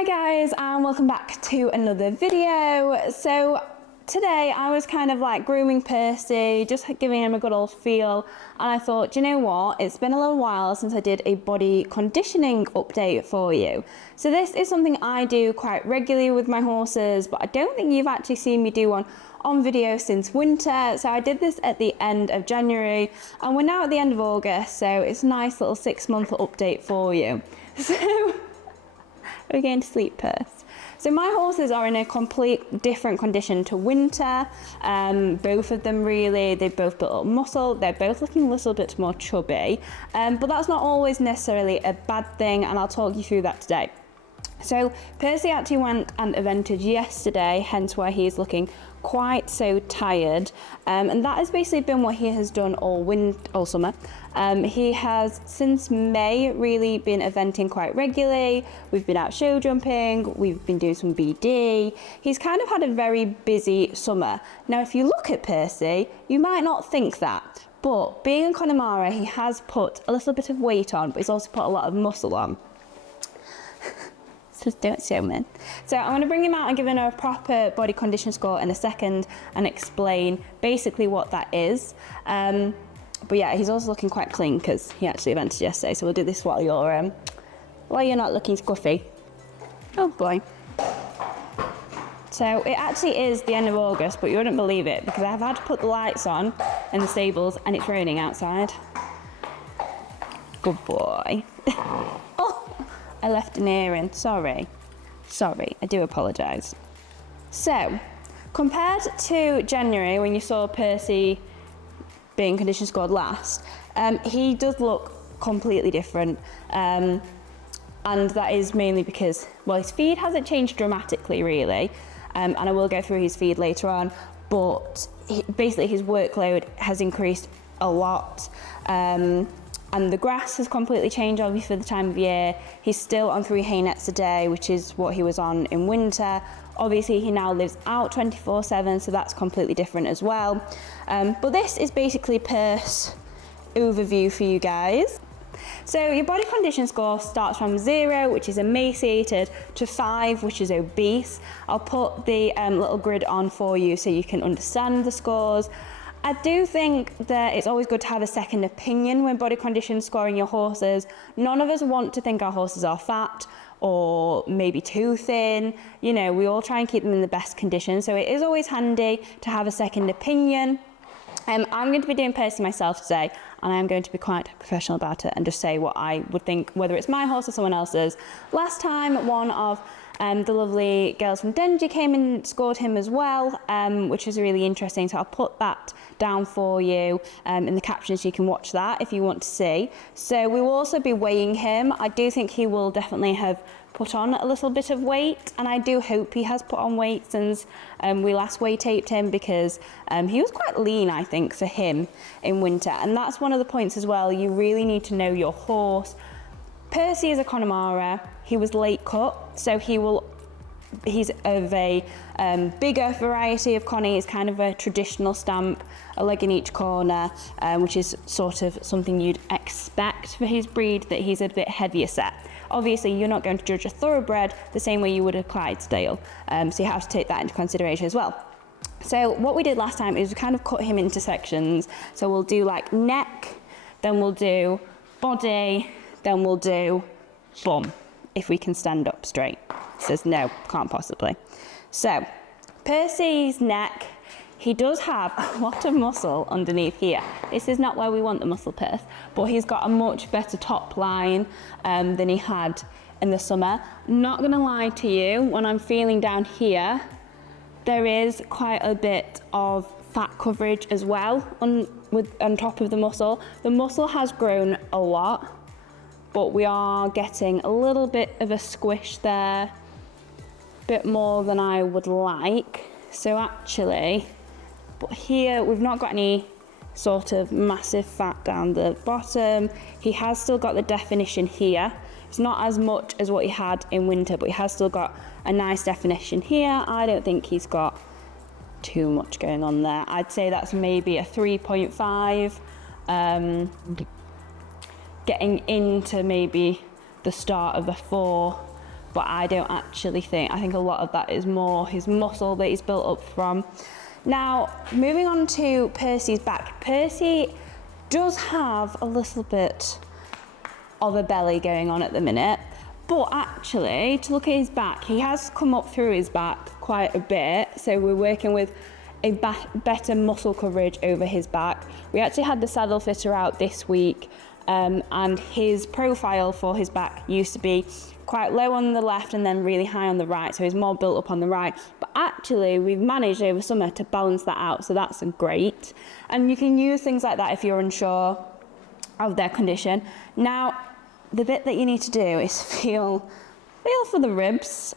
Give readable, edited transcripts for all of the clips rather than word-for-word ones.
Hi guys, and welcome back to another video. So today I was kind of like grooming Percy, just giving him a good old feel, and I thought, you know what, it's been a little while since I did a body conditioning update for you. So this is something I do quite regularly with my horses, but I don't think you've actually seen me do one on video since winter. So I did this at the end of January, and we're now at the end of August, so it's a nice little 6-month update for you. So we're going to sleep, Percy. So my horses are in a complete different condition to winter. Both of them really, they've both built up muscle. They're both looking a little bit more chubby, but that's not always necessarily a bad thing, and I'll talk you through that today. So Percy actually went and evented yesterday, hence why he's looking quite so tired, and that has basically been what he has done all summer. He has since May really been eventing quite regularly. We've been out show jumping, we've been doing some BD. He's kind of had a very busy summer. Now if you look at Percy, you might not think that, but being a Connemara, he has put a little bit of weight on, but he's also put a lot of muscle on. Just don't show me. So I'm going to bring him out and give him a proper body condition score in a second and explain basically what that is. But yeah, he's also looking quite clean because he actually evented yesterday. So we'll do this while you're not looking scruffy. Oh boy. So it actually is the end of August, but you wouldn't believe it because I've had to put the lights on in the stables and it's raining outside. Good boy. I left an earring, sorry, I do apologise. So, compared to January when you saw Percy being condition scored last, he does look completely different, and that is mainly because, well, his feed hasn't changed dramatically really, and I will go through his feed later on, but basically his workload has increased a lot. And the grass has completely changed, obviously, for the time of year. He's still on 3 hay nets a day, which is what he was on in winter. Obviously, he now lives out 24/7, so that's completely different as well. But this is basically Percy overview for you guys. So your body condition score starts from 0, which is emaciated, to 5, which is obese. I'll put the little grid on for you so you can understand the scores. I do think that it's always good to have a second opinion when body condition scoring your horses. None of us want to think our horses are fat or maybe too thin. You know, we all try and keep them in the best condition. So it is always handy to have a second opinion. I'm going to be doing Percy myself today, and I'm going to be quite professional about it and just say what I would think, whether it's my horse or someone else's. Last time, one of the lovely girls from Denji came and scored him as well, which was really interesting. So I'll put that down for you in the captions. You can watch that if you want to see. So we will also be weighing him. I do think he will definitely have put on a little bit of weight, and I do hope he has put on weight since we last weight taped him, because he was quite lean, I think, for him in winter. And that's one of the points as well. You really need to know your horse. Percy is a Connemara. He was late cut, so he's of a bigger variety of Connie. He's kind of a traditional stamp, a leg in each corner, which is sort of something you'd expect for his breed, that he's a bit heavier set. Obviously, you're not going to judge a thoroughbred the same way you would a Clydesdale, so you have to take that into consideration as well. So what we did last time is we kind of cut him into sections. So we'll do like neck, then we'll do body, then we'll do bum, if we can stand up straight. He says no, can't possibly. So Percy's neck, he does have a lot of muscle underneath here. This is not where we want the muscle, Percy, but he's got a much better top line than he had in the summer. Not gonna lie to you, when I'm feeling down here, there is quite a bit of fat coverage as well on top of the muscle. The muscle has grown a lot, but we are getting a little bit of a squish there, a bit more than I would like. So actually, but here we've not got any sort of massive fat down the bottom. He has still got the definition here. It's not as much as what he had in winter, but he has still got a nice definition here. I don't think he's got too much going on there. I'd say that's maybe a 3.5. Getting into maybe the start of a 4 but I don't actually think, I think a lot of that is more his muscle that he's built up from. Now, moving on to Percy's back. Percy does have a little bit of a belly going on at the minute, but actually, to look at his back, he has come up through his back quite a bit, so we're working with a better muscle coverage over his back. We actually had the saddle fitter out this week, and his profile for his back used to be quite low on the left and then really high on the right, so he's more built up on the right. But actually, we've managed over summer to balance that out, so that's great. And you can use things like that if you're unsure of their condition. Now, the bit that you need to do is feel for the ribs.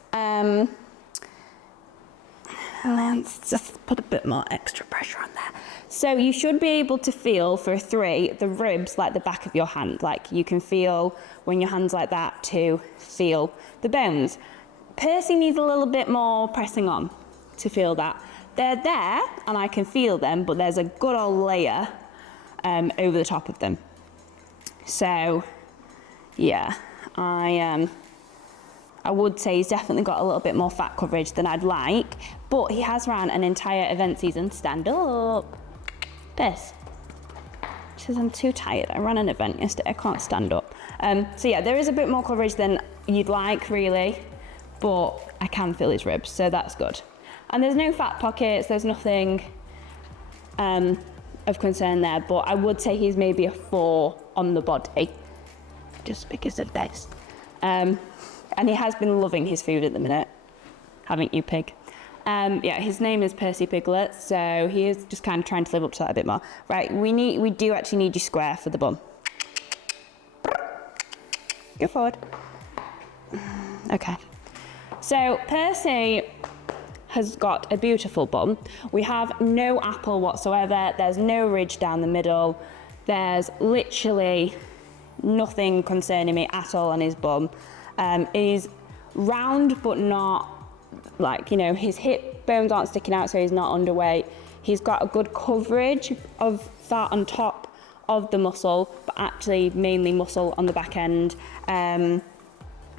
Let's just put a bit more extra pressure on there. So you should be able to feel for 3, the ribs like the back of your hand. Like you can feel when your hand's like that to feel the bones. Percy needs a little bit more pressing on to feel that. They're there and I can feel them, but there's a good old layer over the top of them. So yeah, I would say he's definitely got a little bit more fat coverage than I'd like, but he has ran an entire event season. Stand up. This. Says I'm too tired. I ran an event yesterday. I can't stand up. So yeah, there is a bit more coverage than you'd like, really, but I can feel his ribs, so that's good. And there's no fat pockets. There's nothing of concern there, but I would say he's maybe a 4 on the body, just because of this. And he has been loving his food at the minute, haven't you, Pig? Yeah, his name is Percy Piglet, so he is just kind of trying to live up to that a bit more. Right, we do actually need you square for the bum. Go forward. Okay. So Percy has got a beautiful bum. We have no apple whatsoever. There's no ridge down the middle. There's literally nothing concerning me at all on his bum. He's round, but not like, you know, his hip bones aren't sticking out, so he's not underweight. He's got a good coverage of fat on top of the muscle, but actually mainly muscle on the back end.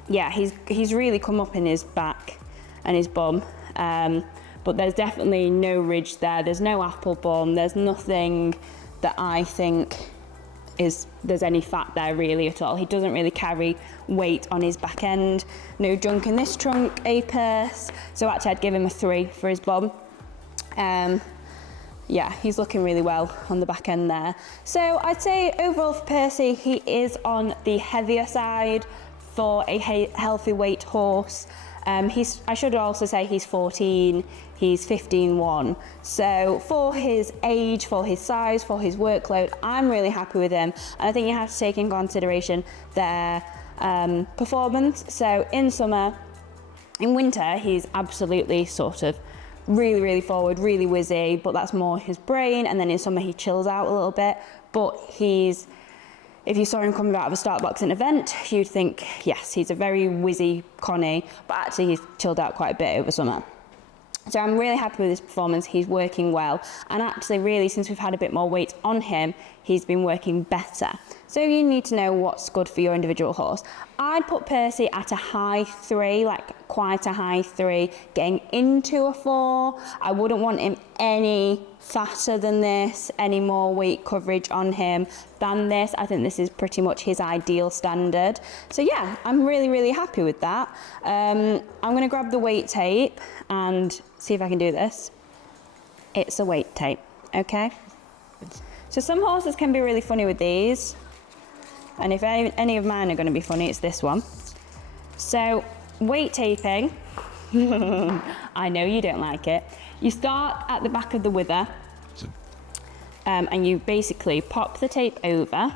Yeah, he's really come up in his back and his bum, but there's definitely no ridge there. There's no apple bum. There's nothing that I think there's any fat there really at all. He doesn't really carry weight on his back end. No junk in this trunk, Percy. So actually I'd give him a 3 for his bum. Yeah, he's looking really well on the back end there. So I'd say overall for Percy, he is on the heavier side for a healthy weight horse. I should also say he's 14, he's 15-1. So for his age, for his size, for his workload, I'm really happy with him. And I think you have to take in consideration their performance. So in summer, in winter, he's absolutely sort of really, really forward, really whizzy, but that's more his brain. And then in summer, he chills out a little bit. But if you saw him coming out of a start box in an event, you'd think, yes, he's a very whizzy Connie, but actually he's chilled out quite a bit over summer. So I'm really happy with his performance. He's working well. And actually, really, since we've had a bit more weight on him, he's been working better. So you need to know what's good for your individual horse. I'd put Percy at a high 3, like quite a high 3, getting into a 4. I wouldn't want him any fatter than this, any more weight coverage on him than this. I think this is pretty much his ideal standard. So yeah, I'm really, really happy with that. I'm going to grab the weight tape and see if I can do this. It's a weight tape, okay? So some horses can be really funny with these. And if any of mine are going to be funny, it's this one. So weight taping, I know you don't like it. You start at the back of the wither, and you basically pop the tape over,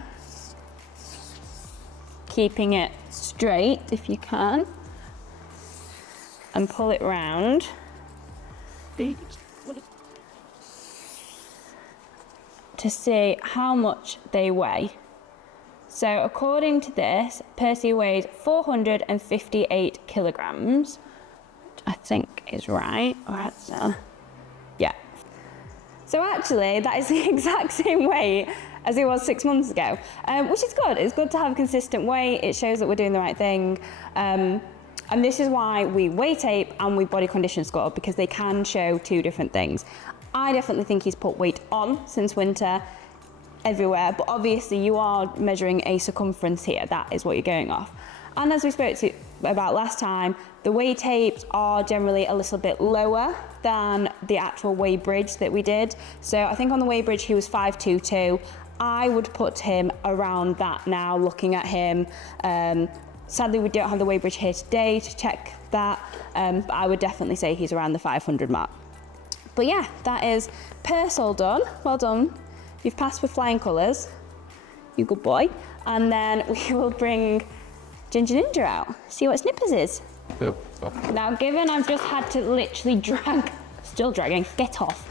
keeping it straight if you can, and pull it round. To see how much they weigh. So according to this, Percy weighs 458 kilograms, which I think is right. Yeah. So actually, that is the exact same weight as it was 6 months ago, which is good. It's good to have a consistent weight. It shows that we're doing the right thing. And this is why we weight tape and we body condition score, because they can show two different things. I definitely think he's put weight on since winter everywhere, but obviously you are measuring a circumference here. That is what you're going off. And as we spoke about last time, the weigh tapes are generally a little bit lower than the actual weigh bridge that we did. So I think on the weigh bridge he was 522. I would put him around that now, looking at him. Sadly, we don't have the weigh bridge here today to check that, but I would definitely say he's around the 500 mark. But yeah, that is Percy all done. Well done. You've passed with flying colours. You good boy. And then we will bring Ginger Ninja out, see what Snippers is. Yep. Now, given I've just had to literally still dragging, get off,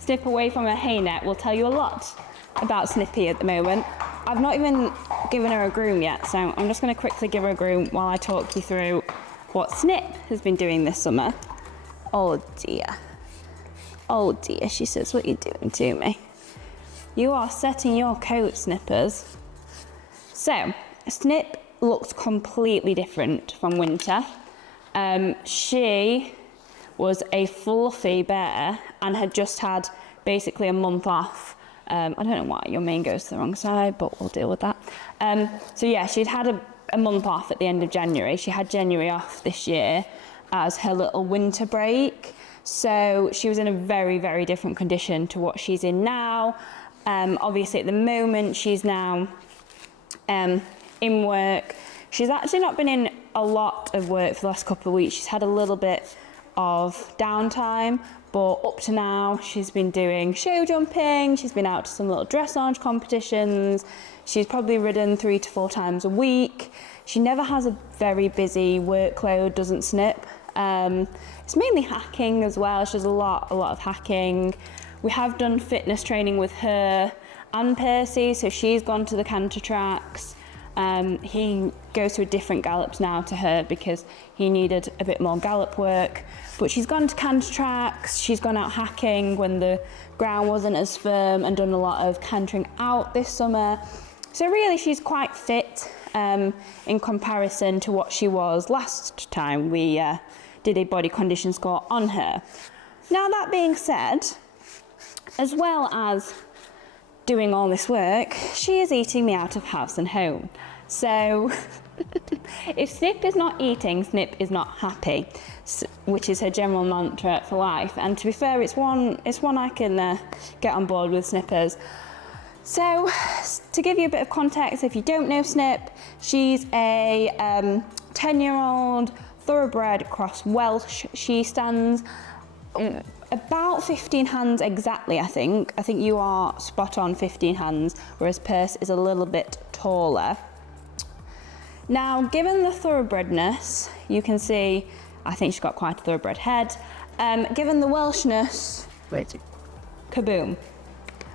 Snip away from her hay net will tell you a lot about Snippy at the moment. I've not even given her a groom yet, so I'm just going to quickly give her a groom while I talk you through what Snip has been doing this summer. Oh dear, she says, what are you doing to me? You are setting your coat, Snippers. So, Snip looks completely different from winter. She was a fluffy bear and had just had basically a month off. I don't know why your mane goes to the wrong side, but we'll deal with that. So yeah, she'd had a month off at the end of January. She had January off this year as her little winter break. So she was in a very, very different condition to what she's in now. Obviously at the moment she's now in work. She's actually not been in a lot of work for the last couple of weeks. She's had a little bit of downtime, but up to now she's been doing show jumping, she's been out to some little dressage competitions, she's probably ridden 3 to 4 times a week. She never has a very busy workload, doesn't Snip. It's mainly hacking as well. She does a lot of hacking. We have done fitness training with her and Percy, so she's gone to the canter tracks. He goes to a different gallops now to her because he needed a bit more gallop work. But she's gone to canter tracks, she's gone out hacking when the ground wasn't as firm and done a lot of cantering out this summer. So really she's quite fit in comparison to what she was last time we did a body condition score on her. Now that being said, as well as doing all this work, she is eating me out of house and home. So if Snip is not eating, Snip is not happy, which is her general mantra for life. And to be fair, it's one I can get on board with, Snippers. So to give you a bit of context, if you don't know Snip, she's a 10-year-old thoroughbred cross Welsh. She stands about 15 hands exactly, I think. I think you are spot on 15 hands, whereas Percy is a little bit taller. Now, given the thoroughbredness, you can see, I think she's got quite a thoroughbred head. Given the Welshness, kaboom,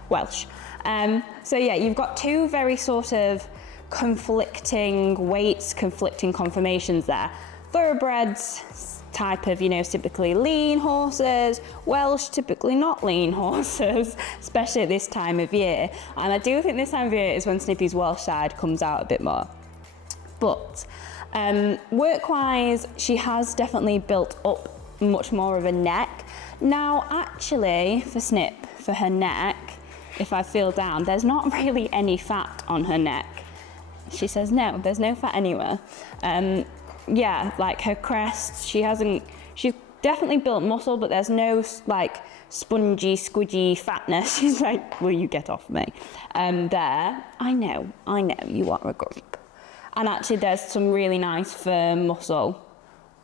Welsh. So yeah, you've got two very sort of conflicting weights, conflicting conformations there. Thoroughbreds, type of, typically lean horses. Welsh, typically not lean horses, especially at this time of year. And I do think this time of year is when Snippy's Welsh side comes out a bit more. But work-wise, she has definitely built up much more of a neck. Now, actually, for Snip, for her neck, if I feel down, there's not really any fat on her neck. She says, no, there's no fat anywhere. Yeah, like her crest, she's definitely built muscle, but there's no like spongy, squidgy fatness. She's like, will you get off me? There, I know, you are a grump. And actually there's some really nice firm muscle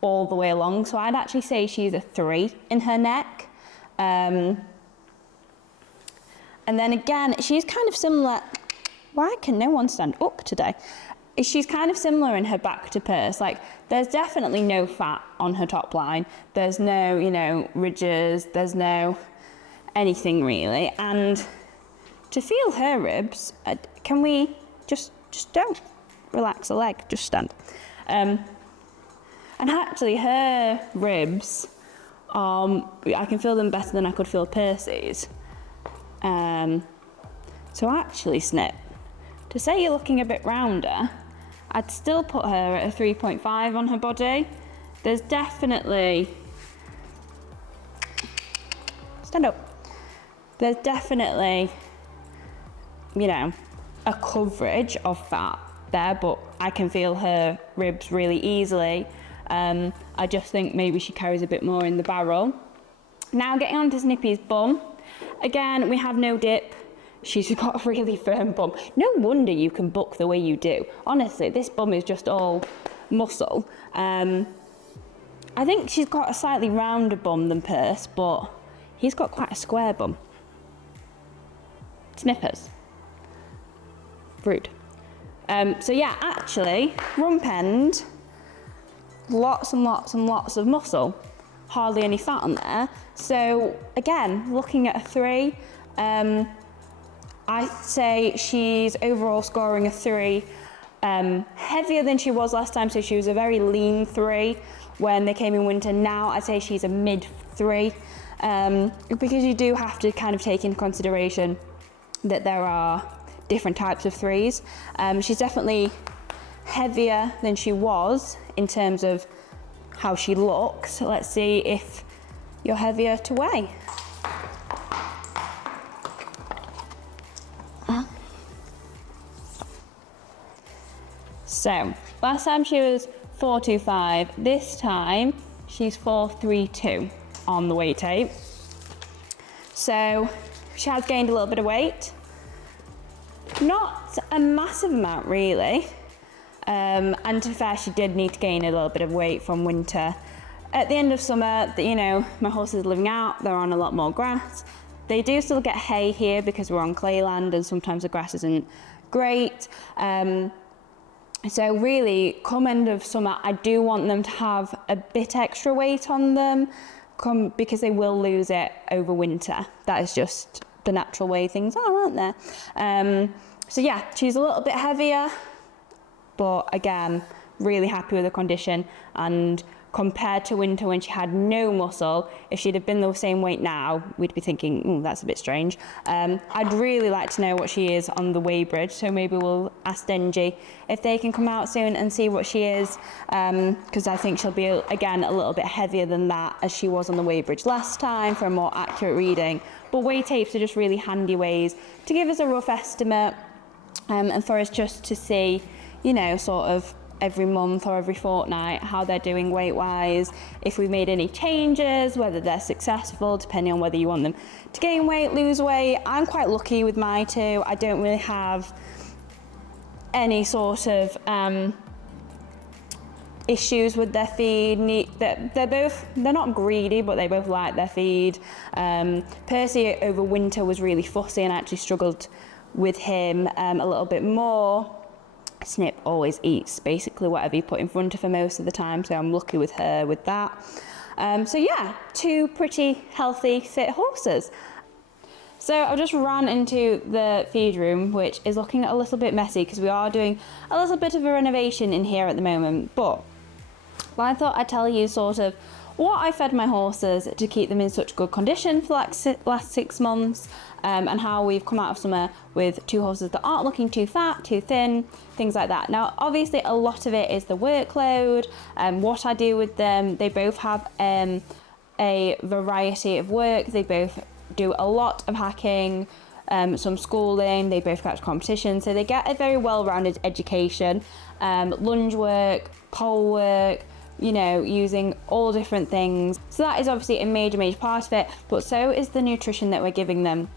all the way along. So I'd actually say she's a 3 in her neck. And then again, she's kind of similar. Why can no one stand up today? She's kind of similar in her back to Percy. Like, there's definitely no fat on her top line. There's no, ridges. There's no anything really. And to feel her ribs, can we just don't relax a leg, just stand. And actually her ribs, I can feel them better than I could feel Percy's. So actually, Snip, to say you're looking a bit rounder, I'd still put her at a 3.5 on her body. There's definitely, stand up. There's definitely, you know, a coverage of fat there, but I can feel her ribs really easily. I just think maybe she carries a bit more in the barrel. Now getting on to Snippy's bum. Again, we have no dip. She's got a really firm bum. No wonder you can buck the way you do. Honestly, this bum is just all muscle. I think she's got a slightly rounder bum than Percy, but he's got quite a square bum. Snippers. Rude. So yeah, actually, rump end, lots and lots and lots of muscle. Hardly any fat on there. So again, looking at a 3, I'd say she's overall scoring a 3. Heavier than she was last time, so she was a very lean 3 when they came in winter. Now I'd say she's a mid 3, because you do have to kind of take into consideration that there are different types of 3s. She's definitely heavier than she was in terms of how she looks. Let's see if you're heavier to weigh. So, last time she was 425, this time she's 432 on the weight tape. So, she has gained a little bit of weight. Not a massive amount really. And to be fair, she did need to gain a little bit of weight from winter. At the end of summer, you know, my horses are living out, they're on a lot more grass. They do still get hay here because we're on clay land and sometimes the grass isn't great. So really, come end of summer, I do want them to have a bit extra weight on them because they will lose it over winter. That is just the natural way things are, aren't they? So yeah, she's a little bit heavier, but again, really happy with the condition. And compared to winter when she had no muscle, if she'd have been the same weight now, we'd be thinking, that's a bit strange. I'd really like to know what she is on the weigh bridge, so maybe we'll ask Denji if they can come out soon and see what she is, because I think she'll be, again, a little bit heavier than that as she was on the weigh bridge last time for a more accurate reading. But weigh tapes are just really handy ways to give us a rough estimate, and for us just to see, you know, sort of every month or every fortnight how they're doing weight wise, if we made any changes, whether they're successful, depending on whether you want them to gain weight, lose weight. I'm quite lucky with my two. I don't really have any sort of issues with their feed. They're not greedy, but they both like their feed. Percy over winter was really fussy and actually struggled with him a little bit more. Snip always eats basically whatever you put in front of her most of the time, so I'm lucky with her with that. So yeah, two pretty healthy, fit horses. So I've just ran into the feed room, which is looking a little bit messy because we are doing a little bit of a renovation in here at the moment. But I thought I'd tell you sort of what I fed my horses to keep them in such good condition for the last 6 months, and how we've come out of summer with two horses that aren't looking too fat, too thin, things like that. Now, obviously, a lot of it is the workload and what I do with them. They both have a variety of work. They both do a lot of hacking, some schooling. They both go to competition, so they get a very well-rounded education. Lunge work, pole work, you know, using all different things. So that is obviously a major part of it, but so is the nutrition that we're giving them.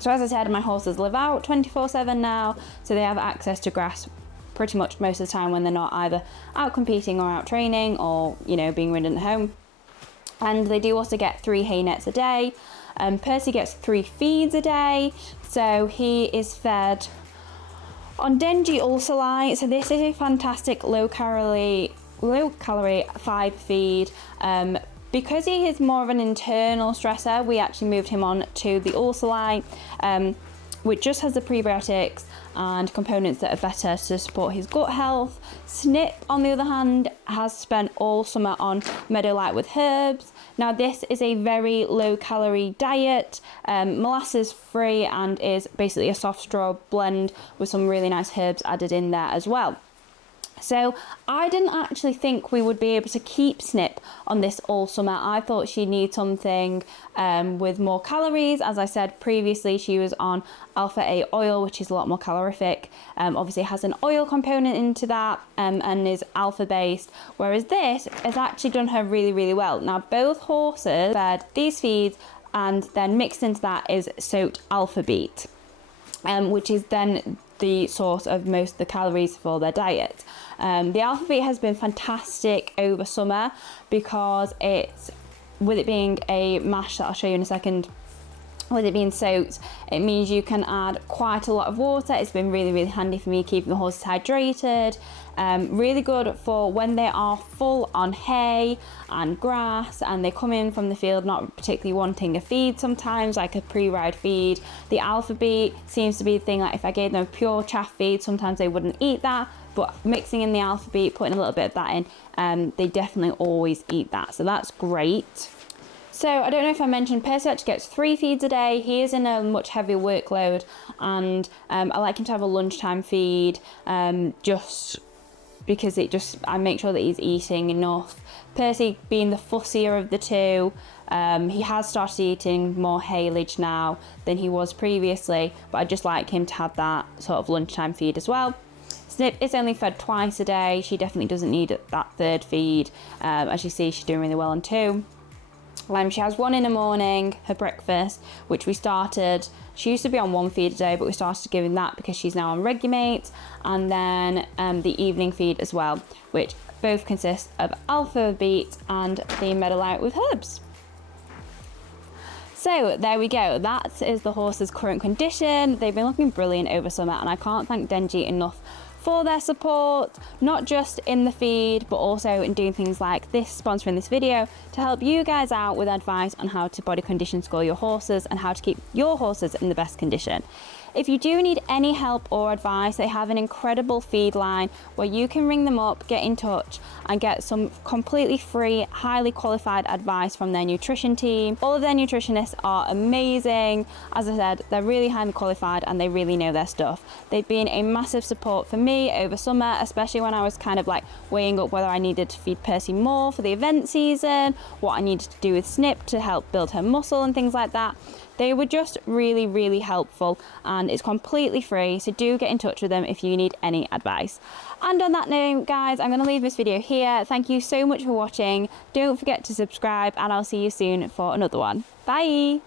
So as I said, my horses live out 24/7 now, so they have access to grass pretty much most of the time when they're not either out competing or out training or, you know, being ridden at home. And they do also get 3 hay nets a day. Percy gets 3 feeds a day, so he is fed on Denji Ulcerlite. So this is a fantastic low calorie 5 feed. Because he is more of an internal stressor, we actually moved him on to the Ulcerlite, which just has the prebiotics and components that are better to support his gut health. Snip, on the other hand, has spent all summer on Meadowlight with herbs. Now, this is a very low-calorie diet, molasses-free, and is basically a soft straw blend with some really nice herbs added in there as well. So I didn't actually think we would be able to keep Snip on this all summer. I thought she'd need something with more calories. As I said previously, she was on Alpha A oil, which is a lot more calorific. Obviously has an oil component into that and is alpha based, whereas this has actually done her really, really well. Now both horses fed these feeds, and then mixed into that is soaked alpha beet, which is then the source of most of the calories for their diet. The alpha beet has been fantastic over summer because it's, with it being a mash that I'll show you in a second, with it being soaked, it means you can add quite a lot of water. It's been really, really handy for me keeping the horses hydrated. Really good for when they are full on hay and grass and they come in from the field not particularly wanting a feed sometimes, like a pre-ride feed. The alpha beet seems to be the thing, like if I gave them a pure chaff feed, sometimes they wouldn't eat that, but mixing in the alpha beet, putting a little bit of that in, they definitely always eat that, so that's great. So I don't know if I mentioned, Percy actually gets 3 feeds a day. He is in a much heavier workload, and I like him to have a lunchtime feed, just because I make sure that he's eating enough. Percy being the fussier of the two, he has started eating more haylage now than he was previously, but I just like him to have that sort of lunchtime feed as well. Snip is only fed twice a day. She definitely doesn't need that 3rd feed. As you see, she's doing really well on 2. She has 1 in the morning, her breakfast, which we started. She used to be on 1 feed a day, but we started giving that because she's now on Regulate, and then the evening feed as well, which both consist of alpha beet and the Meadowlight with herbs. So there we go, that is the horse's current condition. They've been looking brilliant over summer, and I can't thank Denji enough for their support, not just in the feed, but also in doing things like this, sponsoring this video, to help you guys out with advice on how to body condition score your horses and how to keep your horses in the best condition. If you do need any help or advice, they have an incredible feed line where you can ring them up, get in touch, and get some completely free, highly qualified advice from their nutrition team. All of their nutritionists are amazing. As I said, they're really highly qualified and they really know their stuff. They've been a massive support for me over summer, especially when I was kind of like weighing up whether I needed to feed Percy more for the event season, what I needed to do with Snip to help build her muscle and things like that. They were just really, really helpful, and it's completely free, so do get in touch with them if you need any advice. And on that note, guys, I'm going to leave this video here. Thank you so much for watching. Don't forget to subscribe, and I'll see you soon for another one. Bye!